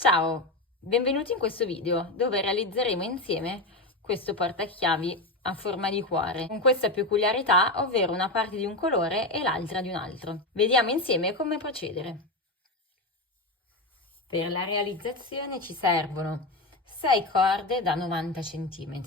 Ciao, benvenuti in questo video dove realizzeremo insieme questo portachiavi a forma di cuore con questa peculiarità, ovvero una parte di un colore e l'altra di un altro. Vediamo insieme come procedere. Per la realizzazione ci servono 6 corde da 90 cm,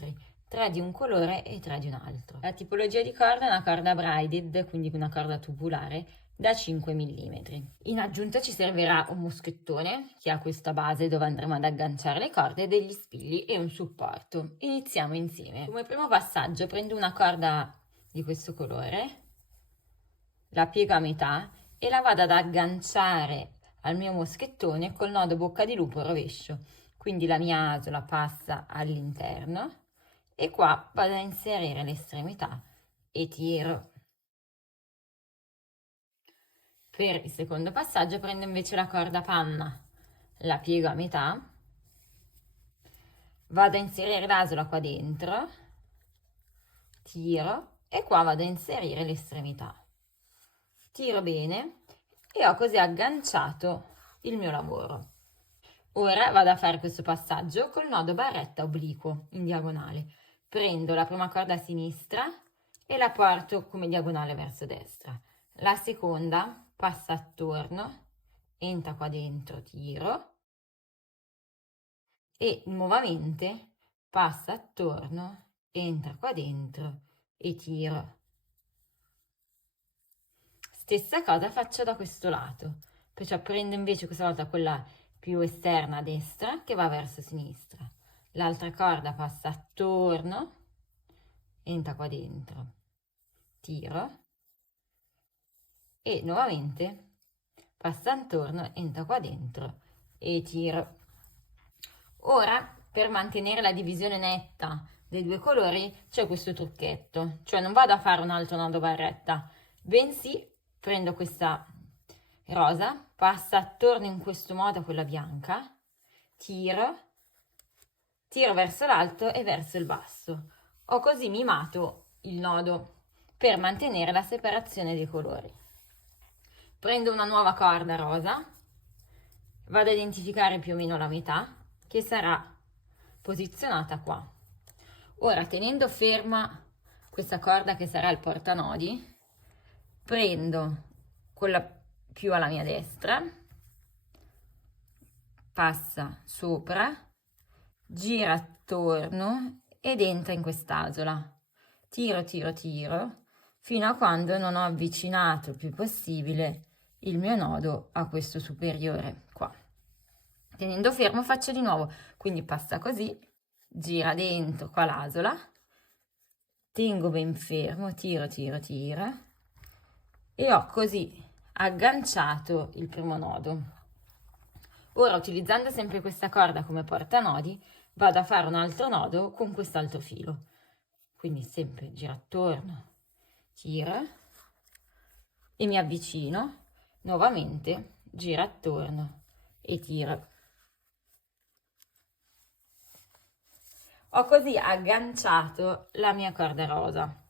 3 di un colore e 3 di un altro. La tipologia di corda è una corda braided, quindi una corda tubulare, da 5 mm. In aggiunta ci servirà un moschettone che ha questa base dove andremo ad agganciare le corde, degli spilli e un supporto. Iniziamo insieme. Come primo passaggio prendo una corda di questo colore, la piego a metà e la vado ad agganciare al mio moschettone col nodo bocca di lupo rovescio. Quindi la mia asola passa all'interno e qua vado a inserire l'estremità e tiro. Per il secondo passaggio prendo invece la corda panna, la piego a metà, vado a inserire l'asola qua dentro, tiro e qua vado a inserire l'estremità. Tiro bene e ho così agganciato il mio lavoro. Ora vado a fare questo passaggio col nodo barretta obliquo in diagonale. Prendo la prima corda a sinistra e la porto come diagonale verso destra. La seconda passa attorno, entra qua dentro, tiro e nuovamente passa attorno, entra qua dentro e tiro. Stessa cosa faccio da questo lato, perciò prendo invece questa volta quella più esterna a destra che va verso sinistra. L'altra corda passa attorno, entra qua dentro, tiro e nuovamente passa attorno, entra qua dentro e tiro. Ora, per mantenere la divisione netta dei due colori, c'è questo trucchetto, cioè non vado a fare un altro nodo barretta, bensì prendo questa rosa, passa attorno in questo modo a quella bianca, tiro verso l'alto e verso il basso. Ho così mimato il nodo per mantenere la separazione dei colori. Prendo una nuova corda rosa, vado a identificare più o meno la metà, che sarà posizionata qua. Ora, tenendo ferma questa corda che sarà il portanodi, prendo quella più alla mia destra, passa sopra, gira attorno ed entra in quest'asola. Tiro, tiro, tiro, fino a quando non ho avvicinato il più possibile il mio nodo a questo superiore qua. Tenendo fermo faccio di nuovo, quindi passa così, gira dentro qua l'asola, tengo ben fermo, tiro, tiro, tiro e ho così agganciato il primo nodo. Ora, utilizzando sempre questa corda come portanodi, vado a fare un altro nodo con quest'altro filo. Quindi sempre giro attorno, tiro e mi avvicino, nuovamente giro attorno e tiro. Ho così agganciato la mia corda rosa.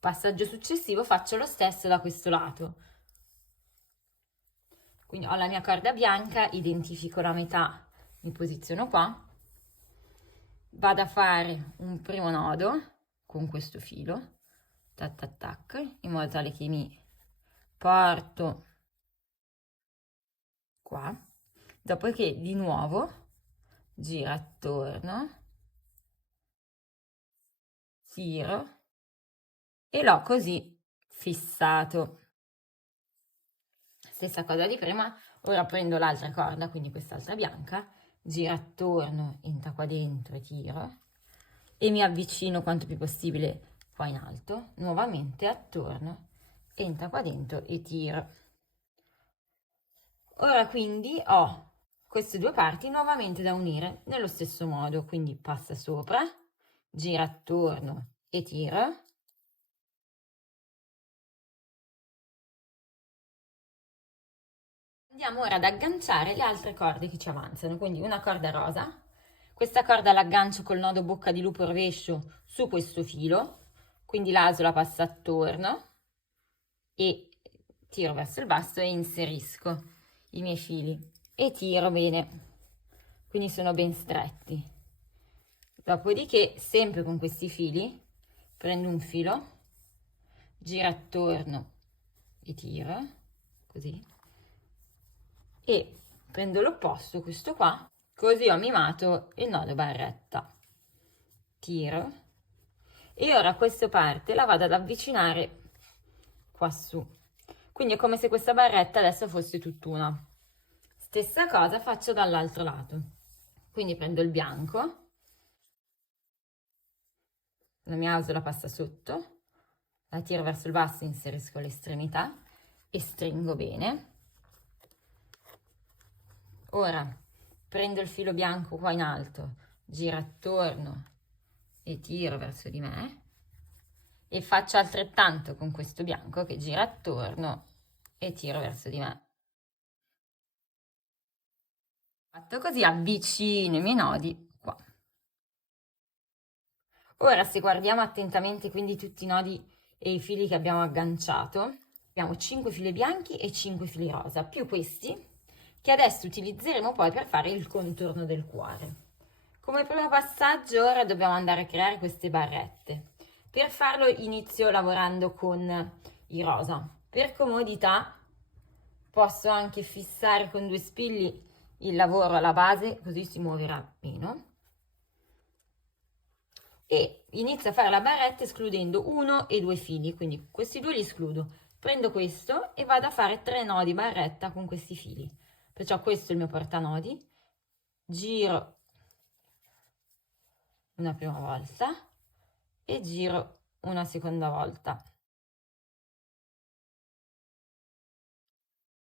Passaggio successivo faccio lo stesso da questo lato. Quindi ho la mia corda bianca, identifico la metà, mi posiziono qua, vado a fare un primo nodo con questo filo, tac tac tac, in modo tale che mi porto qua, dopodiché di nuovo giro attorno, tiro e l'ho così fissato. Stessa cosa di prima, ora prendo l'altra corda, quindi quest'altra bianca, giro attorno, entra qua dentro e tiro e mi avvicino quanto più possibile qua in alto, nuovamente attorno, entra qua dentro e tiro. Ora quindi ho queste due parti nuovamente da unire nello stesso modo, quindi passa sopra, gira attorno e tiro. Andiamo ora ad agganciare le altre corde che ci avanzano, quindi una corda rosa, questa corda l'aggancio col nodo bocca di lupo rovescio su questo filo, quindi l'asola passa attorno e tiro verso il basso e inserisco i miei fili. e tiro bene, quindi sono ben stretti. Dopodiché, sempre con questi fili, prendo un filo, giro attorno e tiro, così, e prendo l'opposto, questo qua, così ho mimato il nodo barretta. Tiro, e ora questa parte la vado ad avvicinare qua su. Quindi è come se questa barretta adesso fosse tutt'una. Stessa cosa faccio dall'altro lato. Quindi prendo il bianco, la mia ausola passa sotto, la tiro verso il basso, inserisco l'estremità e stringo bene. Ora prendo il filo bianco qua in alto, giro attorno e tiro verso di me e faccio altrettanto con questo bianco che gira attorno e tiro verso di me. Fatto così avvicino i miei nodi qua. Ora se guardiamo attentamente quindi tutti i nodi e i fili che abbiamo agganciato, abbiamo 5 fili bianchi e 5 fili rosa, più questi che adesso utilizzeremo poi per fare il contorno del cuore. Come primo passaggio ora dobbiamo andare a creare queste barrette. Per farlo inizio lavorando con i rosa. Per comodità posso anche fissare con 2 spilli il lavoro alla base, così si muoverà meno. E inizio a fare la barretta escludendo 1 e 2 fili, quindi questi 2 li escludo. Prendo questo e vado a fare 3 nodi barretta con questi fili. Perciò questo è il mio portanodi, giro una prima volta e giro una seconda volta.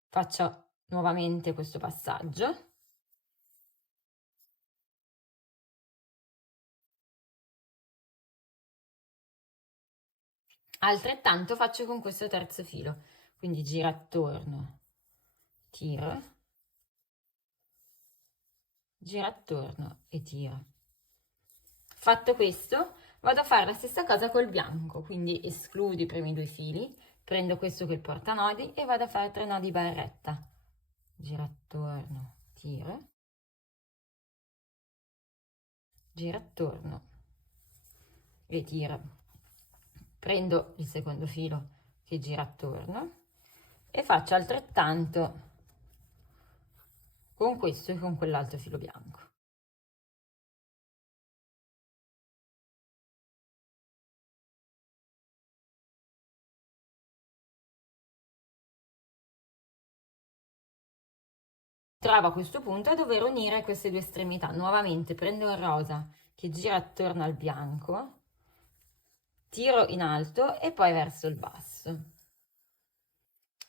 Faccio nuovamente questo passaggio. Altrettanto faccio con questo terzo filo, quindi giro attorno, tiro, giro attorno e tiro. Fatto questo, vado a fare la stessa cosa col bianco, quindi escludo i primi 2 fili, prendo questo che è il portanodi e vado a fare 3 nodi barretta. Giro attorno, tiro, giro attorno e tiro. Prendo il secondo filo che gira attorno e faccio altrettanto con questo e con quell'altro filo bianco. Trovo a questo punto a dover unire queste 2 estremità. Nuovamente prendo il rosa che gira attorno al bianco, tiro in alto e poi verso il basso.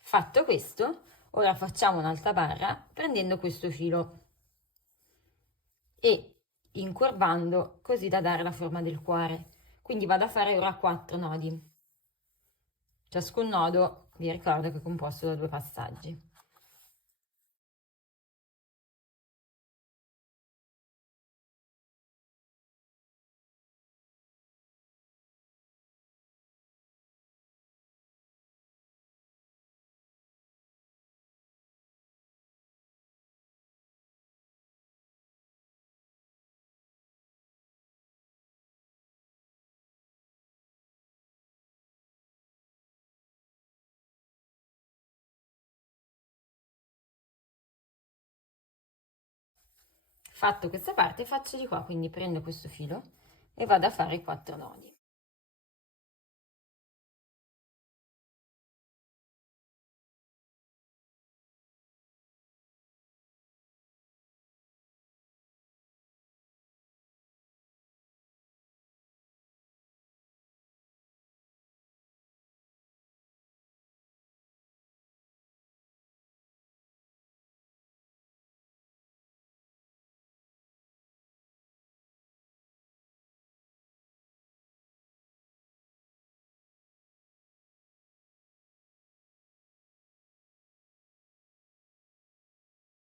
Fatto questo, ora facciamo un'altra barra prendendo questo filo e incurvando così da dare la forma del cuore. Quindi vado a fare ora 4 nodi. Ciascun nodo vi ricordo che è composto da 2 passaggi. Fatto questa parte faccio di qua, quindi prendo questo filo e vado a fare i 4 nodi.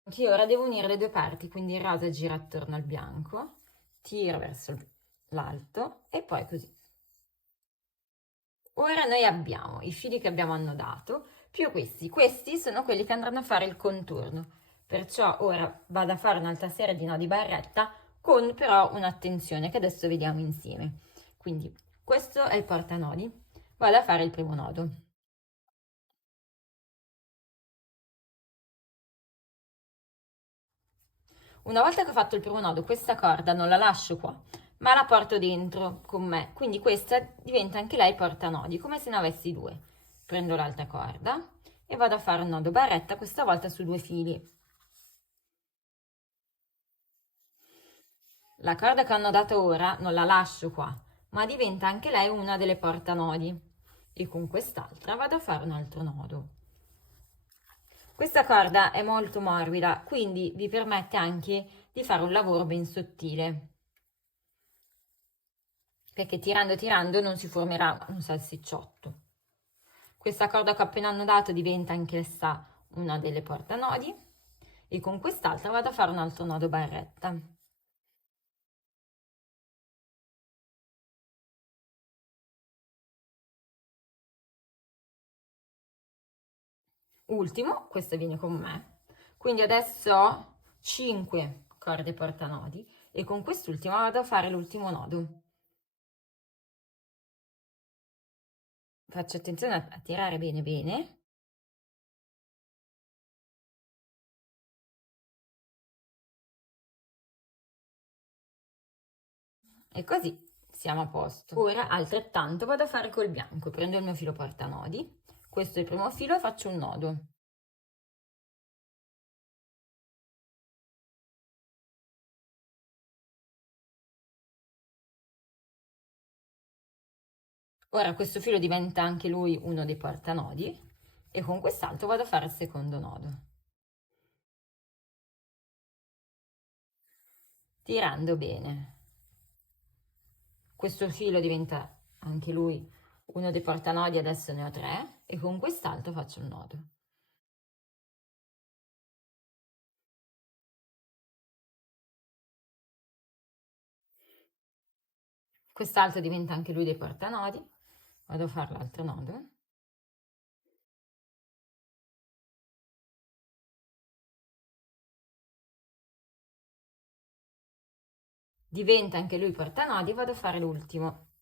Che ora devo unire le 2 parti, quindi il rosa gira attorno al bianco, tiro verso l'alto e poi così. Ora noi abbiamo i fili che abbiamo annodato più questi. Questi sono quelli che andranno a fare il contorno. Perciò ora vado a fare un'altra serie di nodi barretta con però un'attenzione che adesso vediamo insieme. Quindi questo è il portanodi, vado a fare il primo nodo. Una volta che ho fatto il primo nodo, questa corda non la lascio qua, ma la porto dentro con me, quindi questa diventa anche lei portanodi, come se ne avessi due. Prendo l'altra corda e vado a fare un nodo barretta, questa volta su 2 fili. La corda che ho nodato ora non la lascio qua, ma diventa anche lei una delle portanodi. E con quest'altra vado a fare un altro nodo. Questa corda è molto morbida, quindi vi permette anche di fare un lavoro ben sottile, perché tirando non si formerà un salsicciotto. Questa corda che ho appena nodato diventa anch'essa una delle portanodi e con quest'altra vado a fare un altro nodo barretta. Ultimo, questo viene con me, quindi adesso ho 5 corde portanodi e con quest'ultima vado a fare l'ultimo nodo. Faccio attenzione a tirare bene bene. E così siamo a posto. Ora altrettanto vado a fare col bianco, prendo il mio filo portanodi, questo è il primo filo e faccio un nodo. Ora questo filo diventa anche lui uno dei portanodi e con quest'altro vado a fare il secondo nodo. Tirando bene. Questo filo diventa anche lui uno dei portanodi, adesso ne ho 3 e con quest'altro faccio un nodo. Quest'altro diventa anche lui dei portanodi, vado a fare l'altro nodo. Diventa anche lui portanodi e vado a fare l'ultimo.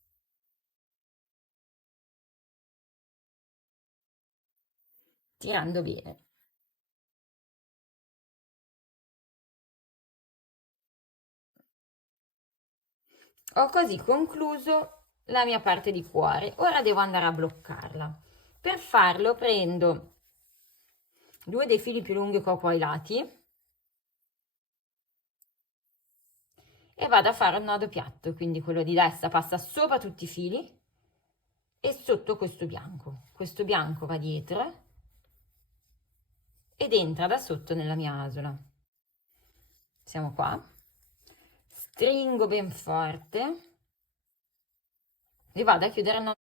Tirando bene. Ho così concluso la mia parte di cuore, ora devo andare a bloccarla. Per farlo prendo 2 dei fili più lunghi che ho qua ai lati e vado a fare un nodo piatto, quindi quello di destra passa sopra tutti i fili e sotto questo bianco va dietro ed entra da sotto nella mia asola. Siamo qua, stringo ben forte e vado a chiudere il nodo.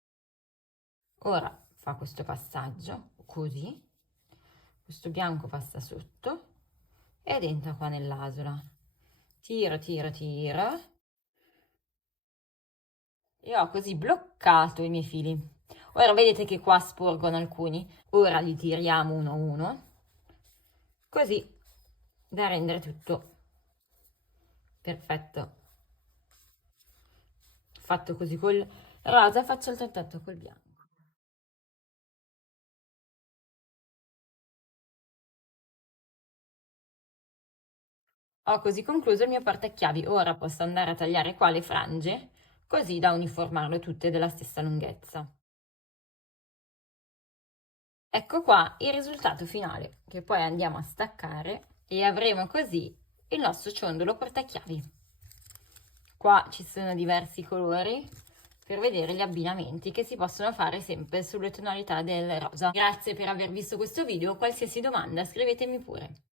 Ora fa questo passaggio così, questo bianco passa sotto ed entra qua nell'asola. Tiro e ho così bloccato i miei fili. Ora vedete che qua sporgono alcuni, ora li tiriamo uno a uno, così da rendere tutto perfetto. Fatto così col rosa, faccio altrettanto col bianco. Ho così concluso il mio portachiavi, ora posso andare a tagliare qua le frange, così da uniformarle tutte della stessa lunghezza. Ecco qua il risultato finale, che poi andiamo a staccare e avremo così il nostro ciondolo portachiavi. Qua ci sono diversi colori per vedere gli abbinamenti che si possono fare sempre sulle tonalità del rosa. Grazie per aver visto questo video, qualsiasi domanda scrivetemi pure.